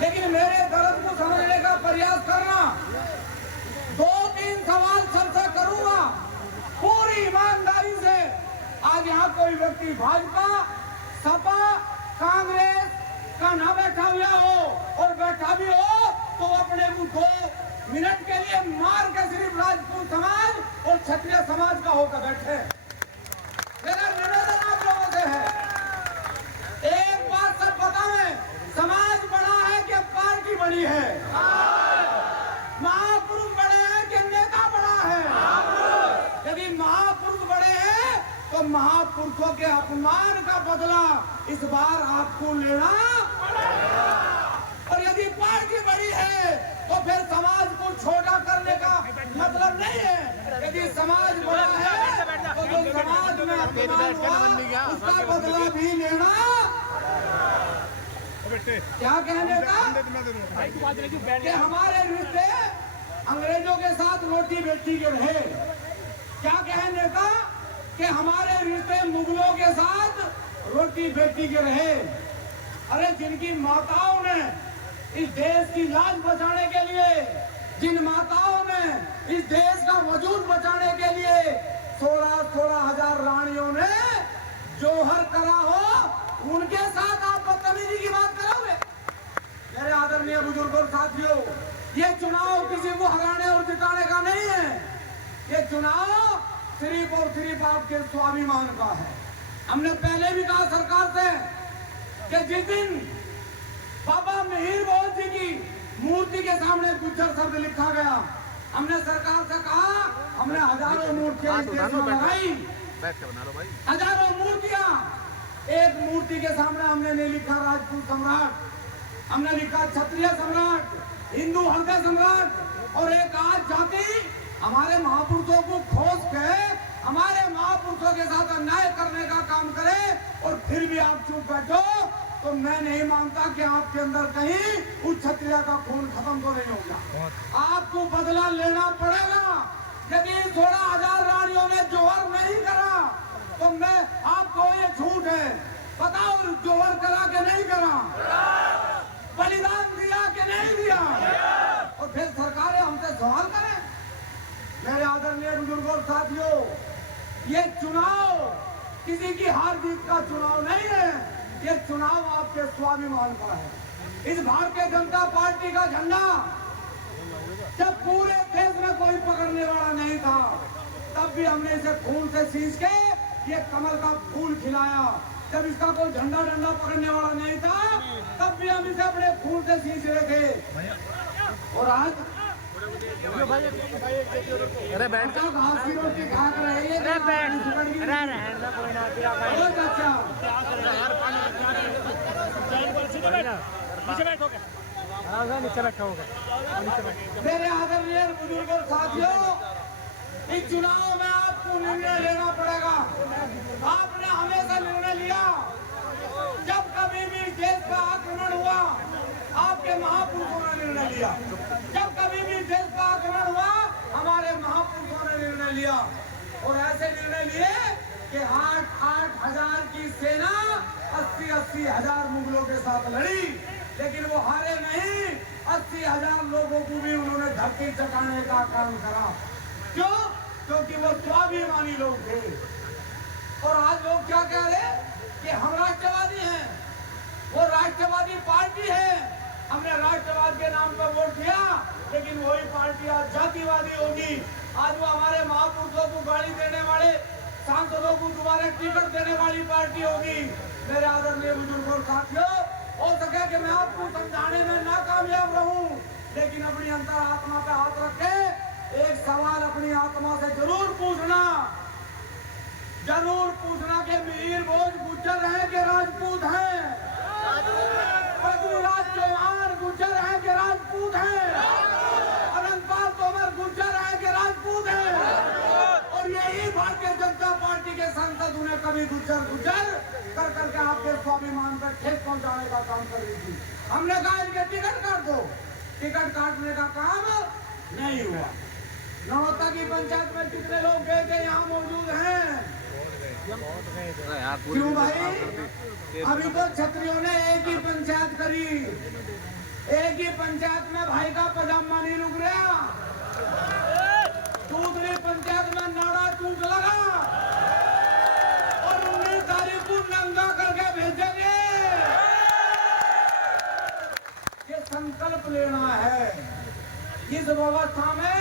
लेकिन मेरे दर्द को समझने का प्रयास करना। 2-3 सवाल सबसे करूंगा पूरी ईमानदारी से। आज यहाँ कोई व्यक्ति भाजपा, सपा, कांग्रेस का ना बैठा हुआ हो, और बैठा भी हो तो अपने को 2 मिनट के लिए मार के सिर्फ राजपूत समाज और क्षत्रिय समाज का होकर बैठे। मेरा निवेदन आप लोगों से है, एक बात सब बताएं, समाज बड़ा है कि पार्टी बड़ी है? महापुरुष बड़े हैं कि नेता बड़ा है? यदि महापुरुष बड़े हैं तो महापुरुषों के अपमान का बदला इस बार आपको लेना पड़ेगा। और यदि पार्टी बड़ी है तो फिर समाज को छोटा करने का मतलब नहीं है। यदि समाज बड़ा है तो जो समाज में अपमान हुआ उसका बदला भी लेना। क्या कहने का कि हमारे रिश्ते अंग्रेजों के साथ रोटी बेटी के रहे। क्या कहने का कि हमारे रिश्ते मुगलों के साथ रोटी बेटी के रहे। अरे जिनकी माताओं ने इस देश की लाज बचाने के लिए, जिन माताओं ने इस देश का वजूद बचाने के लिए 16 हजार रानियों ने जोहर करा हो, उनके साथ आप बदतमीजी की बात करोगे? मेरे आदरणीय बुजुर्गों साथियों, ये चुनाव किसी को हराने और जिताने का नहीं है। ये चुनाव सिर्फ और सिर्फ आपके स्वाभिमान का है। हमने पहले भी कहा सरकार से कि जिस दिन बाबा मिहिर भोज जी की मूर्ति के सामने गुज्जर शब्द लिखा गया, हमने सरकार से कहा, हमने हजारों मूर्तियां इस देश में लगाई, हजारों मूर्तियां। एक मूर्ति के सामने हमने नहीं लिखा राजपूत सम्राट, हमने लिखा क्षत्रिय सम्राट, हिंदू हृदय सम्राट। और एक आज जाति हमारे महापुरुषों को खोज के हमारे महापुरुषों के साथ अन्याय करने का काम करे और फिर भी आप चुप बैठो, तो मैं नहीं मानता कि आपके अंदर कहीं उस क्षत्रिय का खून खत्म तो नहीं होगा। आपको बदला लेना पड़ेगा। यदि 16 हजार रानियों ने जोहर नहीं करा तो मैं आपको, ये झूठ है, बताओ जोहर करा के नहीं करा, बलिदान दिया कि नहीं दिया? और फिर सरकारें हमसे सवाल करें। मेरे आदरणीय बुजुर्गों और साथियों, ये चुनाव किसी की हार जीत का चुनाव नहीं है, ये चुनाव आपके स्वाभिमान का है। इस भारतीय जनता पार्टी का झंडा जब पूरे देश में कोई पकड़ने वाला नहीं था, तब भी हमने इसे खून से सींच के ये कमल का फूल खिलाया। जब इसका कोई झंडा डंडा पकड़ने वाला नहीं था, तब भी हम इसे अपने खून से सींच रहे थे। और आज अरे बैठ तो घास की रोटी खा कर रही है। अरे बैठ बहुत अच्छा। नीचे बैठा होगा। मेरे आदरणीय बुजुर्गों साथियों, इस चुनाव में आपको निर्णय लेना पड़ेगा। आपने हमेशा निर्णय लिया, जब कभी भी देश का आक्रमण हुआ आपके महापुरुषों ने निर्णय लिया, जब कभी भी देश का आक्रमण हुआ हमारे महापुरुषों ने निर्णय लिया। और ऐसे निर्णय लिए कि 8-8 हजार की सेना 80-80 हजार मुगलों के साथ लड़ी, लेकिन वो हारे नहीं। 80 हजार लोगों को भी उन्होंने धरती चटाने का काम करा। क्यों? क्योंकि वो स्वाभिमानी लोग थे। और आज लोग क्या कह रहे कि हम राष्ट्रवादी हैं, वो राष्ट्रवादी पार्टी है, हमने राष्ट्रवाद के नाम पर वोट दिया, लेकिन वही पार्टी आज जातिवादी होगी। आज वो हमारे महापुरुषों को गाड़ी देने वाले, सांसदों को दोबारा टिकट देने वाली पार्टी होगी। मेरे आदरणीय बुजुर्गों साथियों, हो सके कि मैं आपको समझाने में नाकामयाब रहूं, लेकिन अपनी अंतरात्मा पे हाथ रख के एक सवाल अपनी आत्मा से जरूर पूछना कि मिहिर भोज गुज्जर है कि राजपूत है? पृथ्वीराज चौहान गुज्जर है कि राजपूत है? अनंतपाल तोमर गुज्जर है कि राजपूत है? और यही भारतीय जनता पार्टी के सांसद उन्हें कभी गुज्जर कर करके आपके स्वाभिमान पर ठेस पहुंचाने का काम कर रही थी। हमने कहा इनके टिकट काट दो, टिकट काटने का काम नहीं हुआ। नौता की पंचायत में कितने लोग गए थे यहाँ मौजूद हैं? क्यों भाई? अभी तो क्षत्रियों ने एक ही पंचायत करी, एक ही पंचायत में भाई का पजामा नहीं रुक रहा, दूसरी पंचायत में नाड़ा टूट लगा और 19 तारीख को नंगा करके भेजेंगे। ये संकल्प लेना है, इस व्यवस्था में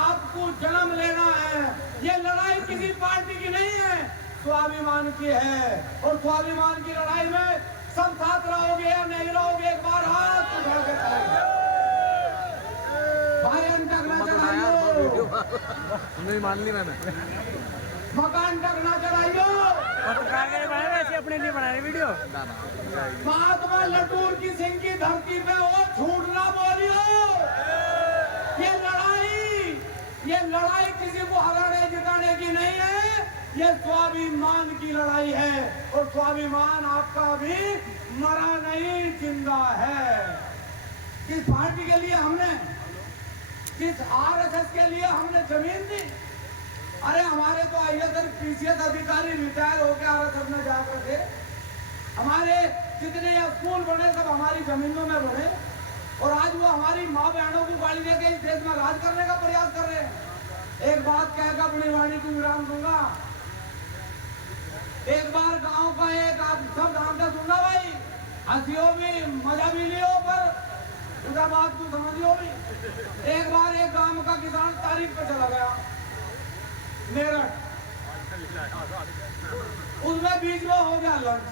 आपको जन्म लेना है। ये लड़ाई किसी पार्टी की नहीं है, स्वाभिमान की है। और स्वाभिमान की लड़ाई में सब साथ रहोगे या नहीं रहोगे, एक बार हाथ उठा के करेंगे। भाई टकना चढ़ाइयो, नहीं मान ली मैंने। मकान टकना चढ़ाइयो। पत्रकार के लिए बनाए वैसे अपने लिए बनाए वीडियो। महात्मा लटूर की सिंह की धरती पे वो झूठ ना बोलियो। ये लड़ाई किसी को हराने जिताने की नहीं है, ये स्वाभिमान की लड़ाई है। और स्वाभिमान आपका भी मरा नहीं, जिंदा है। किस पार्टी के लिए हमने, किस आरएसएस के लिए हमने जमीन दी? अरे हमारे तो आईएएस पीसीएस अधिकारी रिटायर होकर आरएसएस में जाकर थे। हमारे जितने स्कूल बने सब हमारी जमीनों में बने, और आज वो हमारी माँ बहनों को गाड़ी लेके इस देश में राज करने का प्रयास कर रहे हैं। एक बात कहकर अपनी वाणी को विराम दूंगा। एक बार गांव का एक सब ध्यान से सुनना भाई, हंसियो भी मजा भी लियो, पर उधर बात तू समझियो भी। एक बार एक गांव का किसान तारीख पे चला गया मेरठ, उसमें बीच में हो गया लंच।